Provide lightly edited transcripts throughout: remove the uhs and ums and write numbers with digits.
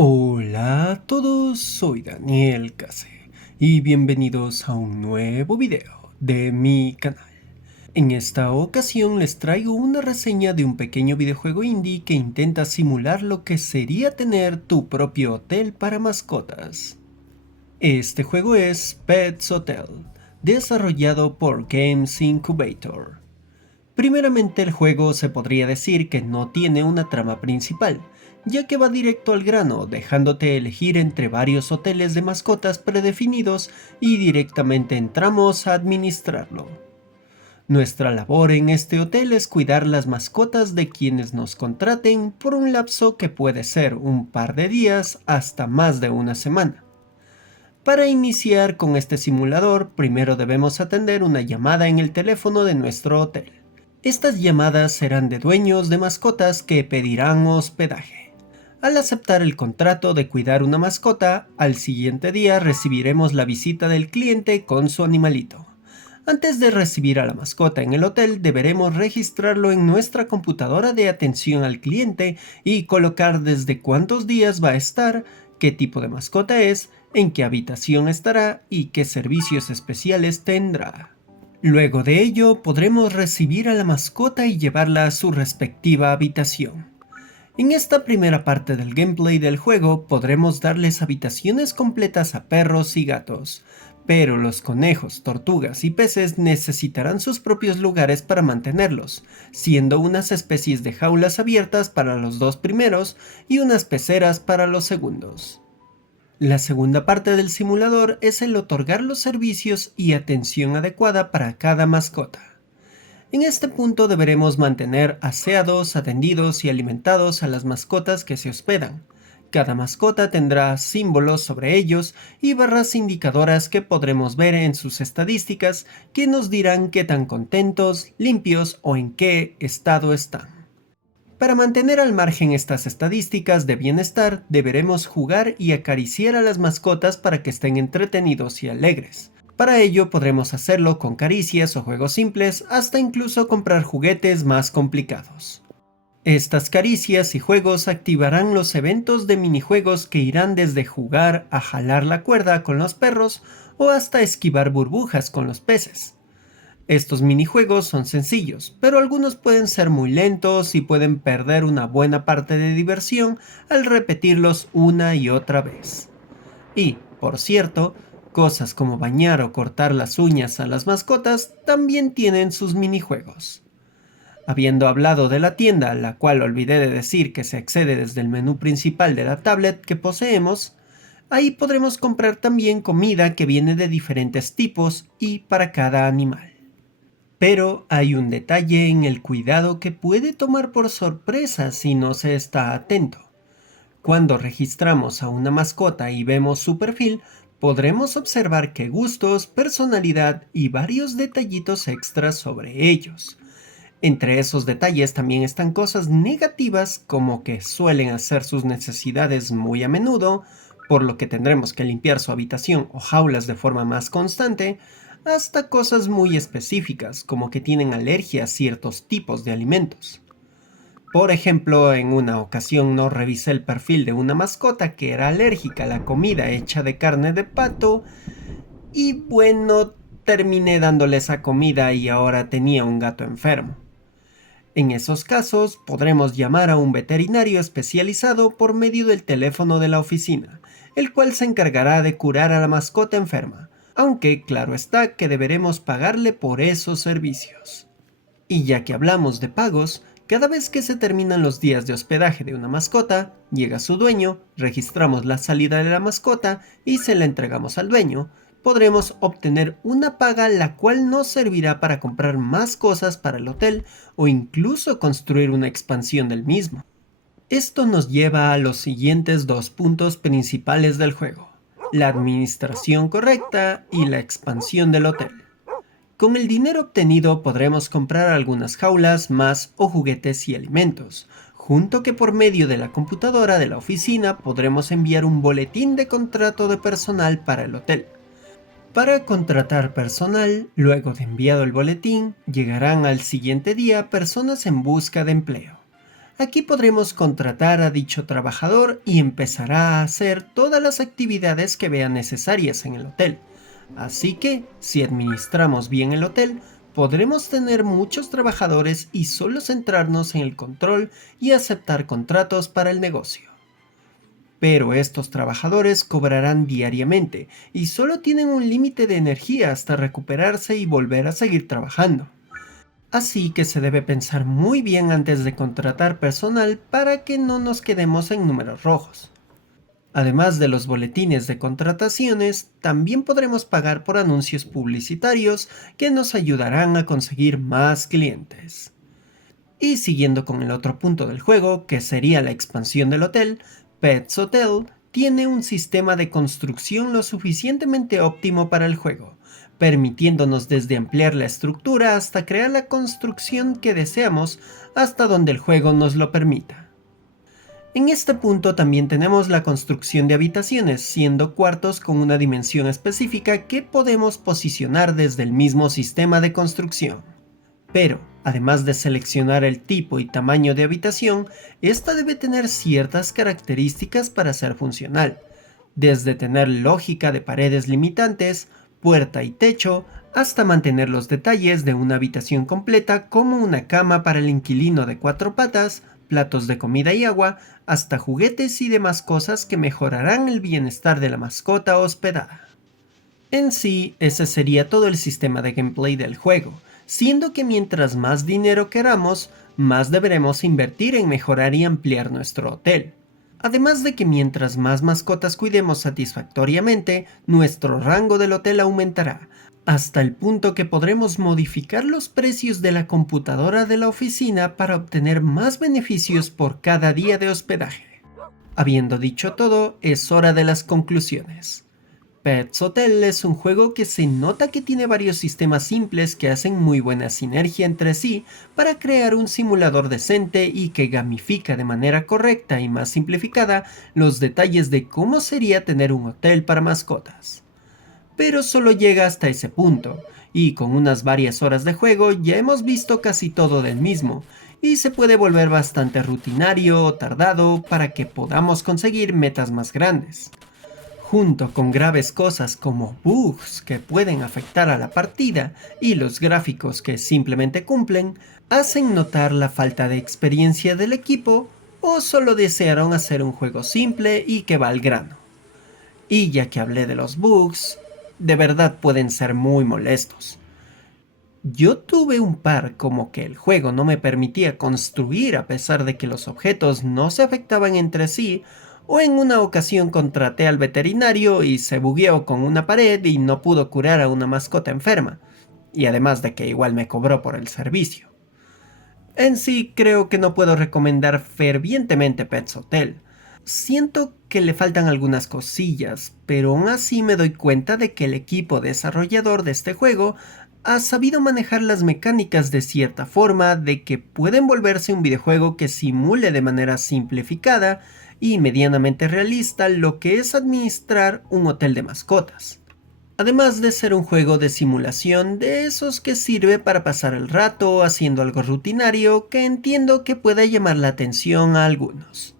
Hola a todos, soy Daniel Case y bienvenidos a un nuevo video de mi canal. En esta ocasión les traigo una reseña de un pequeño videojuego indie que intenta simular lo que sería tener tu propio hotel para mascotas. Este juego es Pets Hotel, desarrollado por Games Incubator. Primeramente, el juego se podría decir que no tiene una trama principal, ya que va directo al grano, dejándote elegir entre varios hoteles de mascotas predefinidos y directamente entramos a administrarlo. Nuestra labor en este hotel es cuidar las mascotas de quienes nos contraten por un lapso que puede ser un par de días hasta más de una semana. Para iniciar con este simulador, primero debemos atender una llamada en el teléfono de nuestro hotel. Estas llamadas serán de dueños de mascotas que pedirán hospedaje. Al aceptar el contrato de cuidar una mascota, al siguiente día recibiremos la visita del cliente con su animalito. Antes de recibir a la mascota en el hotel, deberemos registrarlo en nuestra computadora de atención al cliente y colocar desde cuántos días va a estar, qué tipo de mascota es, en qué habitación estará y qué servicios especiales tendrá. Luego de ello, podremos recibir a la mascota y llevarla a su respectiva habitación. En esta primera parte del gameplay del juego podremos darles habitaciones completas a perros y gatos, pero los conejos, tortugas y peces necesitarán sus propios lugares para mantenerlos, siendo unas especies de jaulas abiertas para los dos primeros y unas peceras para los segundos. La segunda parte del simulador es el otorgar los servicios y atención adecuada para cada mascota. En este punto deberemos mantener aseados, atendidos y alimentados a las mascotas que se hospedan. Cada mascota tendrá símbolos sobre ellos y barras indicadoras que podremos ver en sus estadísticas que nos dirán qué tan contentos, limpios o en qué estado están. Para mantener al margen estas estadísticas de bienestar, deberemos jugar y acariciar a las mascotas para que estén entretenidos y alegres. Para ello podremos hacerlo con caricias o juegos simples, hasta incluso comprar juguetes más complicados. Estas caricias y juegos activarán los eventos de minijuegos que irán desde jugar a jalar la cuerda con los perros o hasta esquivar burbujas con los peces. Estos minijuegos son sencillos, pero algunos pueden ser muy lentos y pueden perder una buena parte de diversión al repetirlos una y otra vez. Y, por cierto, cosas como bañar o cortar las uñas a las mascotas también tienen sus minijuegos. Habiendo hablado de la tienda, la cual olvidé de decir que se accede desde el menú principal de la tablet que poseemos, ahí podremos comprar también comida que viene de diferentes tipos y para cada animal. Pero hay un detalle en el cuidado que puede tomar por sorpresa si no se está atento. Cuando registramos a una mascota y vemos su perfil, podremos observar qué gustos, personalidad y varios detallitos extras sobre ellos. Entre esos detalles también están cosas negativas como que suelen hacer sus necesidades muy a menudo, por lo que tendremos que limpiar su habitación o jaulas de forma más constante, hasta cosas muy específicas como que tienen alergia a ciertos tipos de alimentos. Por ejemplo, en una ocasión no revisé el perfil de una mascota que era alérgica a la comida hecha de carne de pato y bueno, terminé dándole esa comida y ahora tenía un gato enfermo. En esos casos, podremos llamar a un veterinario especializado por medio del teléfono de la oficina, el cual se encargará de curar a la mascota enferma, aunque claro está que deberemos pagarle por esos servicios. Y ya que hablamos de pagos, cada vez que se terminan los días de hospedaje de una mascota, llega su dueño, registramos la salida de la mascota y se la entregamos al dueño, podremos obtener una paga la cual nos servirá para comprar más cosas para el hotel o incluso construir una expansión del mismo. Esto nos lleva a los siguientes dos puntos principales del juego: la administración correcta y la expansión del hotel. Con el dinero obtenido podremos comprar algunas jaulas más o juguetes y alimentos, junto que por medio de la computadora de la oficina podremos enviar un boletín de contrato de personal para el hotel. Para contratar personal, luego de enviado el boletín, llegarán al siguiente día personas en busca de empleo. Aquí podremos contratar a dicho trabajador y empezará a hacer todas las actividades que vea necesarias en el hotel. Así que, si administramos bien el hotel, podremos tener muchos trabajadores y solo centrarnos en el control y aceptar contratos para el negocio. Pero estos trabajadores cobrarán diariamente y solo tienen un límite de energía hasta recuperarse y volver a seguir trabajando. Así que se debe pensar muy bien antes de contratar personal para que no nos quedemos en números rojos. Además de los boletines de contrataciones, también podremos pagar por anuncios publicitarios que nos ayudarán a conseguir más clientes. Y siguiendo con el otro punto del juego, que sería la expansión del hotel, Pets Hotel tiene un sistema de construcción lo suficientemente óptimo para el juego, permitiéndonos desde ampliar la estructura hasta crear la construcción que deseamos hasta donde el juego nos lo permita. En este punto también tenemos la construcción de habitaciones, siendo cuartos con una dimensión específica que podemos posicionar desde el mismo sistema de construcción. Pero, además de seleccionar el tipo y tamaño de habitación, esta debe tener ciertas características para ser funcional, desde tener lógica de paredes limitantes, puerta y techo, hasta mantener los detalles de una habitación completa como una cama para el inquilino de 4 patas, platos de comida y agua, hasta juguetes y demás cosas que mejorarán el bienestar de la mascota hospedada. En sí, ese sería todo el sistema de gameplay del juego, siendo que mientras más dinero queramos, más deberemos invertir en mejorar y ampliar nuestro hotel. Además de que mientras más mascotas cuidemos satisfactoriamente, nuestro rango del hotel aumentará, hasta el punto que podremos modificar los precios de la computadora de la oficina para obtener más beneficios por cada día de hospedaje. Habiendo dicho todo, es hora de las conclusiones. Pets Hotel es un juego que se nota que tiene varios sistemas simples que hacen muy buena sinergia entre sí para crear un simulador decente y que gamifica de manera correcta y más simplificada los detalles de cómo sería tener un hotel para mascotas. Pero solo llega hasta ese punto, y con unas varias horas de juego ya hemos visto casi todo del mismo, y se puede volver bastante rutinario o tardado para que podamos conseguir metas más grandes. Junto con graves cosas como bugs que pueden afectar a la partida y los gráficos que simplemente cumplen, hacen notar la falta de experiencia del equipo o solo desearon hacer un juego simple y que va al grano. Y ya que hablé de los bugs, de verdad pueden ser muy molestos. Yo tuve un par como que el juego no me permitía construir a pesar de que los objetos no se afectaban entre sí, o en una ocasión contraté al veterinario y se bugueó con una pared y no pudo curar a una mascota enferma, y además de que igual me cobró por el servicio. En sí creo que no puedo recomendar fervientemente Pets Hotel. Siento que le faltan algunas cosillas, pero aún así me doy cuenta de que el equipo desarrollador de este juego ha sabido manejar las mecánicas de cierta forma de que pueden volverse un videojuego que simule de manera simplificada y medianamente realista lo que es administrar un hotel de mascotas. Además de ser un juego de simulación de esos que sirve para pasar el rato haciendo algo rutinario que entiendo que pueda llamar la atención a algunos.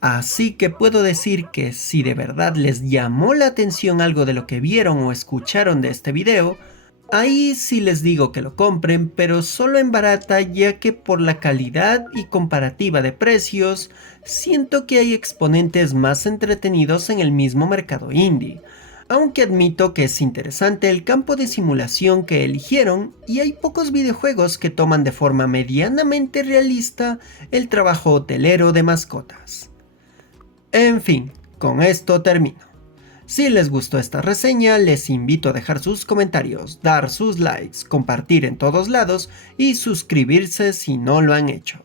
Así que puedo decir que si de verdad les llamó la atención algo de lo que vieron o escucharon de este video, ahí sí les digo que lo compren, pero solo en barata, ya que por la calidad y comparativa de precios, siento que hay exponentes más entretenidos en el mismo mercado indie. Aunque admito que es interesante el campo de simulación que eligieron y hay pocos videojuegos que toman de forma medianamente realista el trabajo hotelero de mascotas. En fin, con esto termino. Si les gustó esta reseña, les invito a dejar sus comentarios, dar sus likes, compartir en todos lados y suscribirse si no lo han hecho.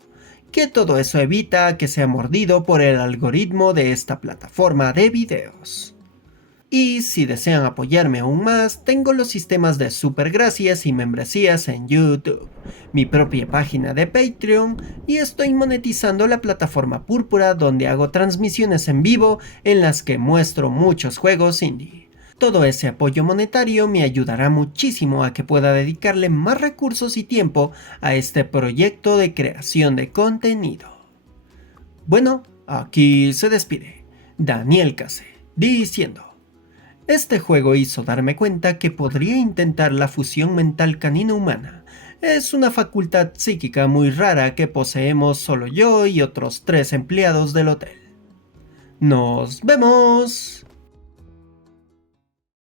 Que todo eso evita que sea mordido por el algoritmo de esta plataforma de videos. Y si desean apoyarme aún más, tengo los sistemas de supergracias y membresías en YouTube, mi propia página de Patreon y estoy monetizando la plataforma Púrpura donde hago transmisiones en vivo en las que muestro muchos juegos indie. Todo ese apoyo monetario me ayudará muchísimo a que pueda dedicarle más recursos y tiempo a este proyecto de creación de contenido. Bueno, aquí se despide Daniel Case, diciendo: este juego hizo darme cuenta que podría intentar la fusión mental canino-humana. Es una facultad psíquica muy rara que poseemos solo yo y otros 3 empleados del hotel. ¡Nos vemos!